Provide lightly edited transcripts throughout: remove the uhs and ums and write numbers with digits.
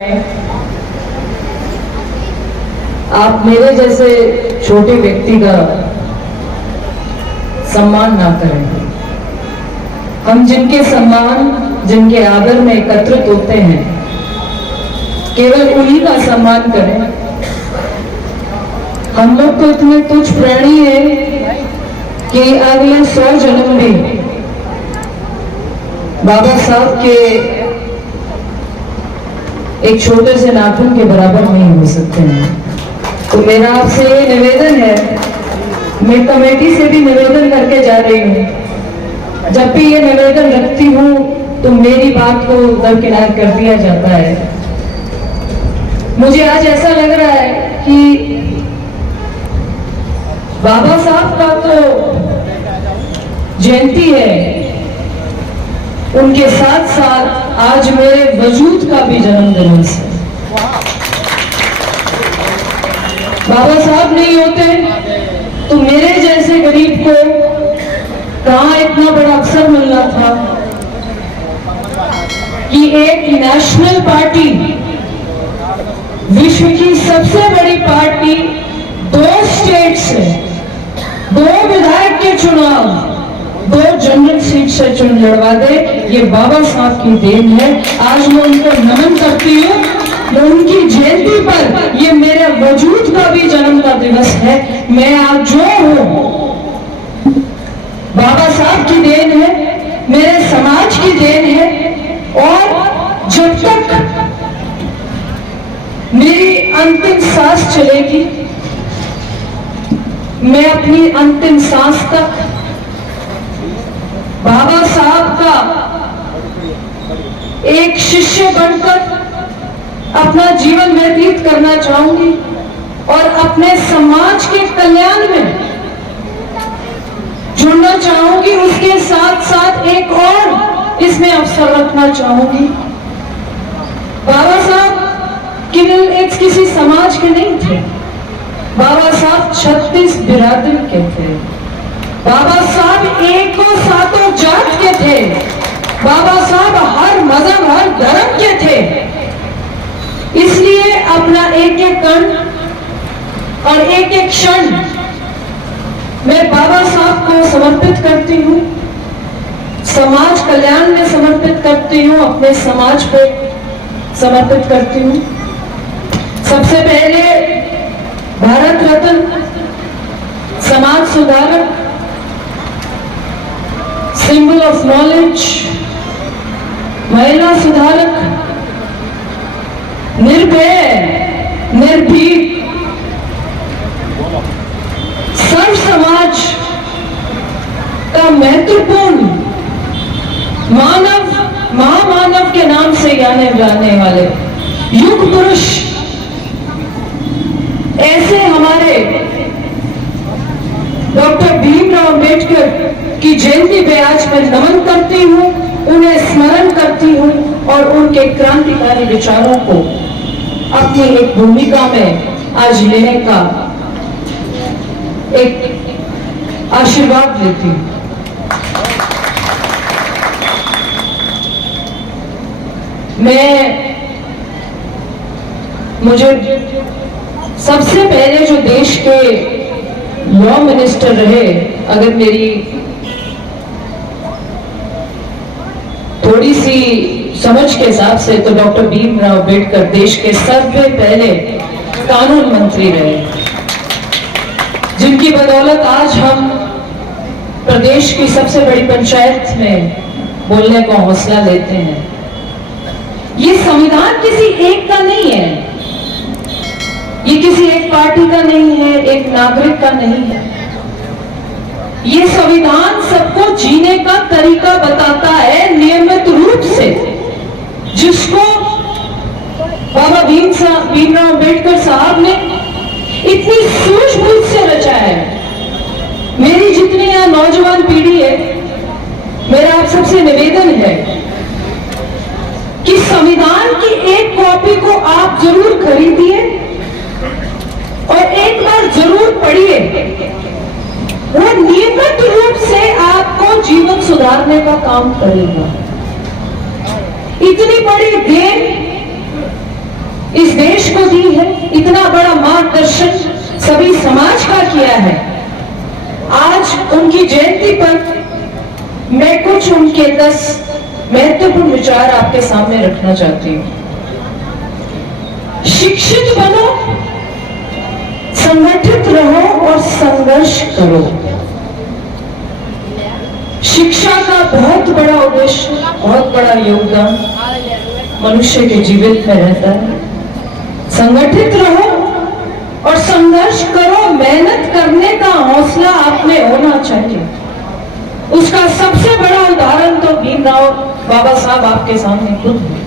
आप मेरे जैसे छोटे व्यक्ति का सम्मान ना करें। हम जिनके सम्मान, जिनके आदर में एकत्रित होते हैं, केवल उन्हीं का सम्मान करें। हम लोग तो इतने तुच्छ प्राणी हैं कि अगले 100 जन्म में बाबा साहब के एक छोटे से नाखून के बराबर नहीं हो सकते हैं। तो मेरा आपसे ये निवेदन है, मैं कमेटी से भी निवेदन करके जा रही हूँ। जब भी ये निवेदन रखती हूँ तो मेरी बात को दरकिनार कर दिया जाता है। मुझे आज ऐसा लग रहा है कि बाबा साहब का तो जयंती है, उनके साथ साथ आज मेरे वजूद का भी जन्मदिन है। बाबा साहब नहीं होते तो मेरे जैसे गरीब को कहां इतना बड़ा अवसर मिलना था कि एक नेशनल पार्टी, विश्व की सबसे बड़ी पार्टी, 2 स्टेट से 2 विधायक के चुनाव 2 जनरल सीट से चुन लड़वा दे। ये बाबा साहब की देन है। आज मैं उनको नमन करती हूँ। मैं उनकी जयंती पर, ये मेरे वजूद का भी जन्म का दिवस है। मैं आज जो हूँ बाबा साहब की देन है, मेरे समाज की देन है। और जब तक मेरी अंतिम सांस चलेगी, मैं अपनी अंतिम सांस तक बाबा साहब का एक शिष्य बनकर अपना जीवन व्यतीत करना चाहूंगी और अपने समाज के कल्याण में जुड़ना चाहूंगी। उसके साथ साथ एक और इसमें अवसर रखना चाहूंगी। बाबा साहब केवल एक किसी समाज के नहीं थे, बाबा साहब 36 बिरादरी के थे। बाबा साहब एको सातों जात के थे। बाबा साहब हर मजहब, हर धर्म के थे। इसलिए अपना एक एक कण और एक एक क्षण मैं बाबा साहब को समर्पित करती हूँ, समाज कल्याण में समर्पित करती हूँ, अपने समाज को समर्पित करती हूँ। सबसे पहले भारत रत्न, समाज सुधारक, सिंबल ऑफ नॉलेज, महिला सुधारक, निर्भय, निर्भीक, सर्व समाज का महत्वपूर्ण मानव, महामानव के नाम से जाने जाने वाले युग पुरुष, ऐसे हमारे डॉक्टर भीमराव अंबेडकर की जयंती पे आज मैं नमन करती हूँ, उन्हें स्मरण करती हूँ और उनके क्रांतिकारी विचारों को अपनी एक भूमिका में आज लेने का एक आशीर्वाद लेती हूँ। मुझे सबसे पहले जो देश के लॉ मिनिस्टर रहे, अगर मेरी थोड़ी सी समझ के हिसाब से, तो डॉक्टर भीमराव अंबेडकर देश के सबसे पहले कानून मंत्री रहे, जिनकी बदौलत आज हम प्रदेश की सबसे बड़ी पंचायत में बोलने का हौसला लेते हैं। ये संविधान किसी एक का नहीं है, ये किसी एक पार्टी का नहीं है, एक नागरिक का नहीं है। ये संविधान सबको जीने का तरीका बताता है नियमित रूप से, जिसको बाबा भीमराव अंबेडकर साहब ने इतनी सूझबूझ से रचा है। मेरी जितनी यहाँ नौजवान पीढ़ी है, मेरा आप सबसे निवेदन है कि संविधान की एक कॉपी को आप जरूर खरीदिए और एक बार जरूर पढ़िए। वो नियमित रूप से आपको जीवन सुधारने का काम करेगा। इतनी बड़ी देन इस देश को दी है, इतना बड़ा मार्गदर्शन सभी समाज का किया है। आज उनकी जयंती पर मैं कुछ उनके 10 महत्वपूर्ण विचार आपके सामने रखना चाहती हूँ। शिक्षित बनो, संगठित रहो और संघर्ष करो। शिक्षा का बहुत बड़ा उद्देश्य, बहुत बड़ा योगदान मनुष्य के जीवन में रहता है। संगठित रहो और संघर्ष करो। मेहनत करने का हौसला आप में होना चाहिए। उसका सबसे बड़ा उदाहरण तो भीमराव बाबा साहब आपके सामने खुद है।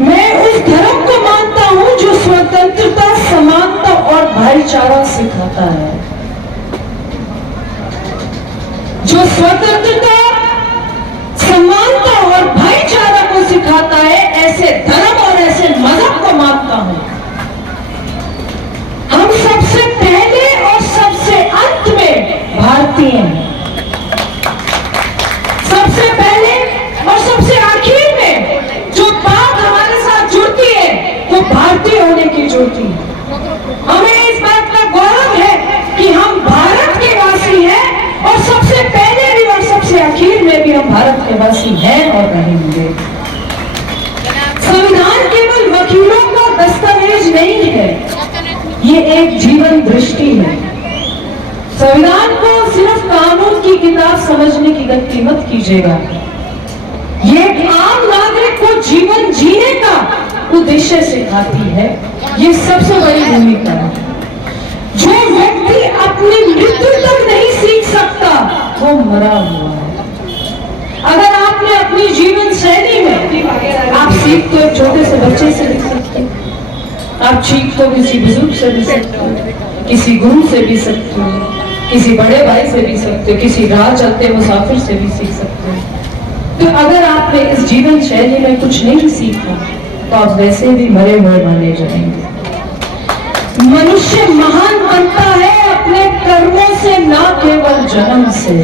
मैं उस धर्म को मानता हूं जो स्वतंत्रता, समानता और भाईचारा सिखाता है। जो स्वतंत्रता, समानता और भाईचारा को सिखाता है, ऐसे धर्म और ऐसे मजहब को मानता हूं। हम सबसे पहले और सबसे अंत में भारतीय हैं। सबसे पहले और सबसे आखिर में जो बात हमारे साथ जुड़ती है वो भारतीय होने की जुड़ती है। हमें इस बात का गौरव है कि हम भारत के वासी हैं और सबसे पहले भी और सबसे आखिर में भी हम भारत के वासी हैं और रहेंगे। संविधान केवल वकीलों का दस्तावेज नहीं है, ये एक जीवन दृष्टि है। संविधान को सिर्फ कानून की किताब समझने की गलती मत कीजिएगा। ये आम नागरिक को जीवन जीने का उद्देश्य सिखाती है। ये सबसे बड़ी भूमिका है। जो व्यक्ति अपनी मृत्यु तक नहीं सीख सकता वो मरा हुआ है। अगर आपने अपनी जीवन शैली में आप सीख तो एक छोटे से बच्चे से भी सकते हो, आप सीख तो किसी बुजुर्ग से भी सकते हो, किसी गुरु से भी सकते हो, किसी बड़े भाई से भी सकते हो, किसी राह चलते मुसाफिर से भी सीख सकते हो। तो अगर आपने इस जीवन शैली में कुछ नहीं सीखा तो आप वैसे भी मरे हुए माने जाएंगे। मनुष्य महान बनता है अपने कर्मों से, ना केवल जन्म से।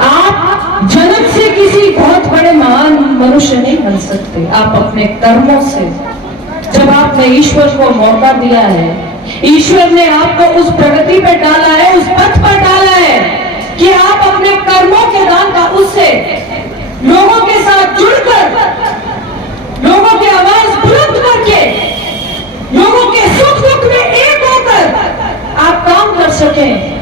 आप जन्म से किसी बहुत बड़े महान मनुष्य नहीं बन सकते, आप अपने कर्मों से। जब आपने ईश्वर को मौका दिया है, ईश्वर ने आपको उस प्रगति पर डाला है, उस पथ पर डाला है कि आप अपने कर्मों के दान का उससे लोगों के साथ जुड़कर, लोगों की आवाज बुलंद करके, लोगों के सुख दुख में एक होकर आप काम कर सकें।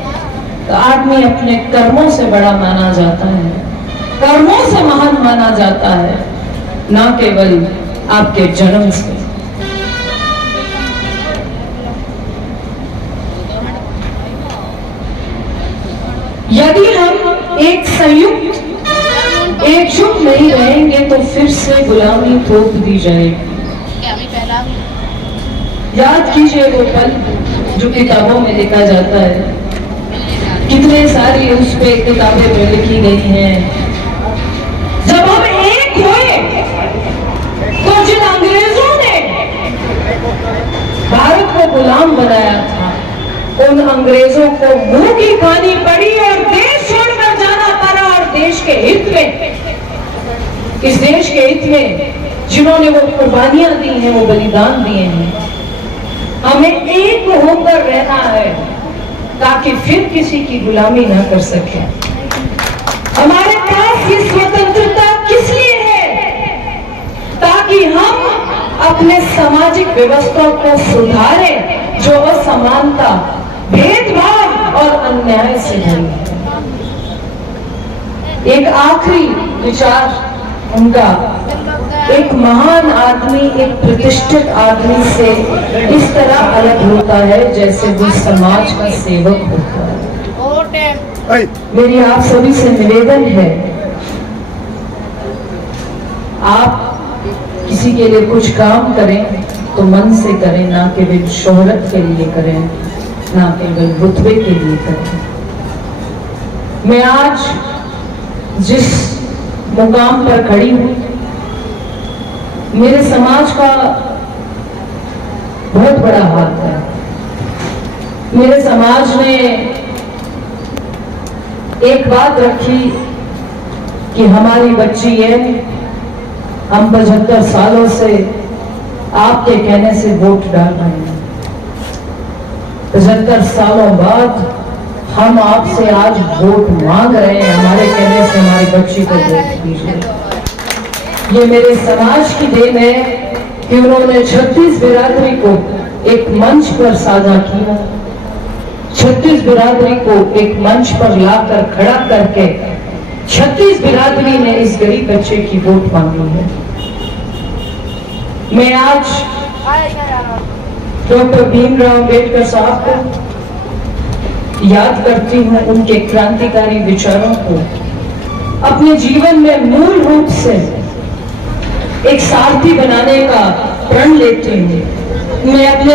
तो आदमी अपने कर्मों से बड़ा माना जाता है, कर्मों से महान माना जाता है, ना केवल आपके जन्म से। यदि हम एक संयुक्त, एकजुट नहीं रहेंगे तो फिर से गुलामी थोप दी जाएगी। याद कीजिए वो पल जो किताबों में लिखा जाता है, कितने सारी उस पे किताबें में लिखी गई हैं। जब हम एक हुए तो जिन अंग्रेजों ने भारत को गुलाम बनाया था, उन अंग्रेजों को मुंह की खानी पड़ी और देश छोड़कर जाना पड़ा। और देश के हित में, इस देश के हित में जिन्होंने वो कुर्बानियां दी हैं, वो बलिदान दिए हैं, हमें एक होकर रहना है ताकि फिर किसी की गुलामी ना कर सके। हमारे पास ये स्वतंत्रता किस लिए है? ताकि हम अपने सामाजिक व्यवस्था को सुधारें जो असमानता, भेदभाव और अन्याय से भरी है। एक आखिरी विचार उनका, एक महान आदमी एक प्रतिष्ठित आदमी से इस तरह अलग होता है जैसे वो समाज का सेवक होता है। मेरी आप सभी से निवेदन है, आप किसी के लिए कुछ काम करें तो मन से करें, ना केवल शोहरत के लिए करें, ना केवल रुतबे के लिए करें। मैं आज जिस मुकाम पर खड़ी हूं, मेरे समाज का बहुत बड़ा हाथ है। मेरे समाज ने एक बात रखी कि हमारी बच्ची है हम 75 सालों से आपके कहने से वोट डाल रहे हैं। 75 सालों बाद हम आपसे आज वोट मांग रहे हैं। हमारे कहने से हमारी बच्ची को वोट दीजिए। ये मेरे समाज की देन है कि उन्होंने 36 बिरादरी को एक मंच पर साझा किया, 36 बिरादरी को एक मंच पर लाकर खड़ा करके 36 बिरादरी ने इस गरीब बच्चे की वोट मांगी है। मैं आज डॉक्टर भीमराव अंबेडकर साहब को याद करती हूँ, उनके क्रांतिकारी विचारों को अपने जीवन में मूल रूप से एक सारथी बनाने का प्रण लेती हूँ। मैं अपने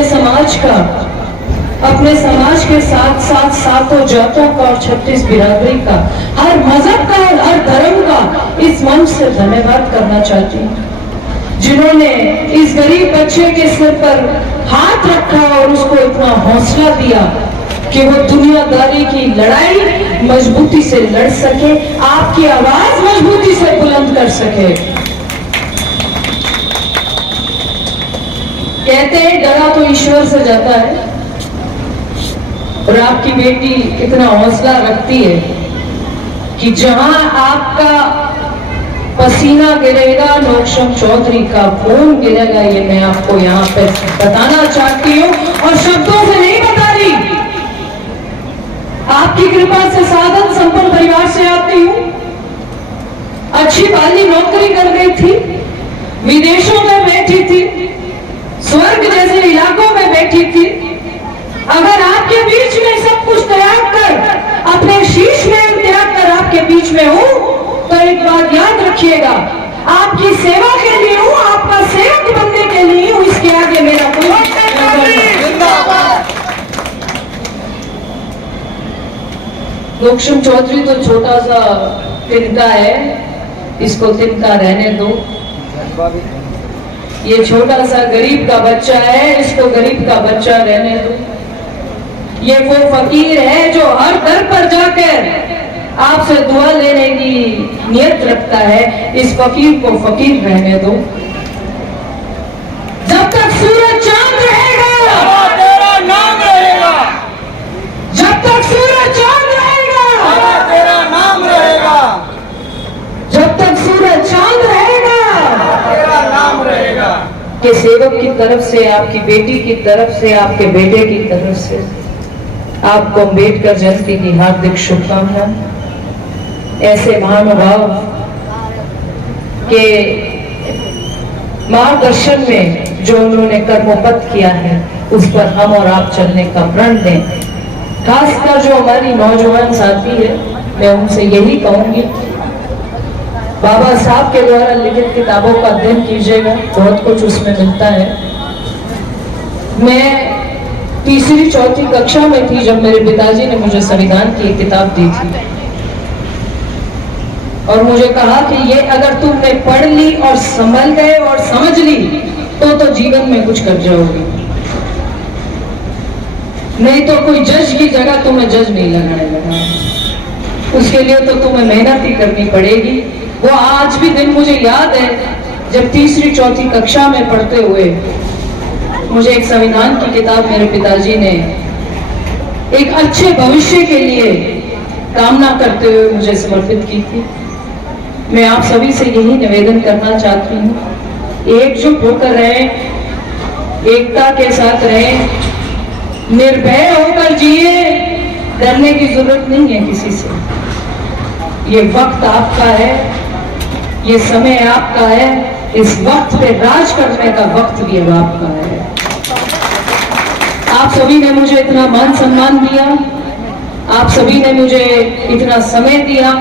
समाज के साथ साथ सातों जातों का और 36 बिरादरी का, हर मजहब का और हर धर्म का इस मंच से धन्यवाद करना चाहती हूँ, जिन्होंने इस गरीब बच्चे के सिर पर हाथ रखा और उसको इतना हौसला दिया कि वो दुनियादारी की लड़ाई मजबूती से लड़ सके, आपकी आवाज मजबूती से बुलंद कर सके। कहते हैं डरा तो ईश्वर से जाता है, और आपकी बेटी इतना हौसला रखती है कि जहां आपका पसीना गिरेगा, नौक्षम चौधरी का खून गिरेगा। ये मैं आपको यहाँ पे बताना चाहती हूँ और शब्दों से नहीं बता रही। आपकी कृपा से साधन संपन्न परिवार से आती हूँ, अच्छी वाली नौकरी कर रही थी, विदेशों में बैठी थी, स्वर्ग जैसे इलाकों में बैठी थी। अगर आपके बीच में सब कुछ त्याग कर, अपने शीश में त्याग कर आपके बीच में हूं, तो एक बात याद रखिएगा, आपकी सेवा के लिए हूं, आपका सेवक बनने के लिए हूं, इसके आगे मेरा कोई नौक्षम चौधरी तो छोटा सा तिनका है, इसको तिनका रहने दो। ये छोटा सा गरीब का बच्चा है, इसको गरीब का बच्चा रहने दो। ये वो फकीर है जो हर दर पर जाकर आपसे दुआ लेने की नियत रखता है, इस फकीर को फकीर रहने दो। जब तक सूरज चांद रहेगा तेरा नाम रहेगा, जब तक सूरज चांद रहेगा तेरा नाम रहेगा, जब तक सूरज चांद रहेगा तेरा नाम रहेगा। के सेवक की तरफ से, आपकी बेटी की तरफ से, आपके बेटे की तरफ से आपको अम्बेडकर जयंती की हार्दिक शुभकामनाएं। ऐसे महानुभाव के मार्गदर्शन में जो उन्होंने कर्मोपत किया है, उस पर हम और आप चलने का प्रण लें। खासकर जो हमारी नौजवान साथी है, मैं उनसे यही कहूंगी, बाबा साहब के द्वारा लिखित किताबों का अध्ययन कीजिएगा, बहुत कुछ उसमें मिलता है। मैं तीसरी चौथी कक्षा में थी जब मेरे पिताजी ने मुझे संविधान की एक किताब दी थी और मुझे कहा कि ये अगर तुमने पढ़ ली और संभल गए और समझ ली तो जीवन में कुछ कर जाओगी, नहीं तो कोई जज की जगह तुम्हें जज नहीं लगाने लगा। उसके लिए तो तुम्हें मेहनत ही करनी पड़ेगी। वो आज भी दिन मुझे याद है जब तीसरी चौथी कक्षा में पढ़ते हुए मुझे एक संविधान की किताब मेरे पिताजी ने एक अच्छे भविष्य के लिए कामना करते हुए मुझे समर्पित की थी। मैं आप सभी से यही निवेदन करना चाहती हूँ, एकजुट होकर रहें, एकता के साथ रहें, निर्भय होकर जिए, डरने की जरूरत नहीं है किसी से। ये वक्त आपका है, ये समय आपका है, इस वक्त पे राज करने का वक्त भी अब आपका है। आप सभी ने मुझे इतना मान सम्मान दिया, आप सभी ने मुझे इतना समय दिया,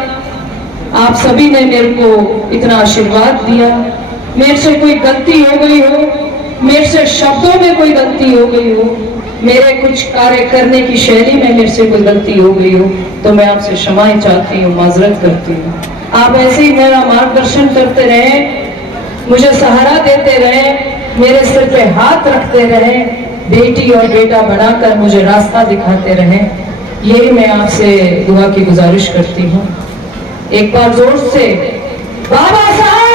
आप सभी ने मेरे को इतना आशीर्वाद दिया। मेरे से कोई गलती हो गई हो, मेरे से शब्दों में कोई गलती हो गई हो, मेरे कुछ कार्य करने की शैली में मेरे से कोई गलती हो गई हो, तो मैं आपसे क्षमाएं चाहती हूँ, माजरत करती हूँ। आप ऐसे ही मेरा मार्गदर्शन करते रहे, मुझे सहारा देते रहे, मेरे सिर पे हाथ रखते रहे, बेटी और बेटा बनाकर मुझे रास्ता दिखाते रहे। यही मैं आपसे दुआ की गुजारिश करती हूँ। एक बार जोर से बाबा साहब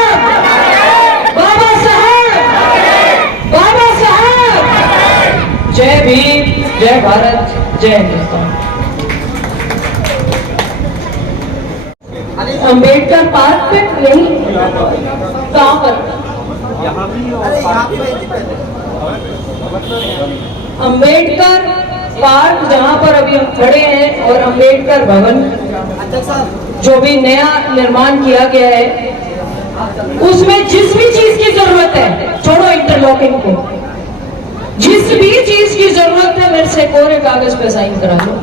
जय भारत, जय हिंदुस्तान। अंबेडकर पार्क पे नहीं, कहाँ पर? अंबेडकर पार्क जहाँ पर अभी हम खड़े हैं और अंबेडकर भवन जो भी नया निर्माण किया गया है, उसमें जिस भी चीज की जरूरत है, छोड़ो इंटरलॉकिंग को, जिस भी चीज की जरूरत है मेरे से कोरे कागज पे साइन करा दो।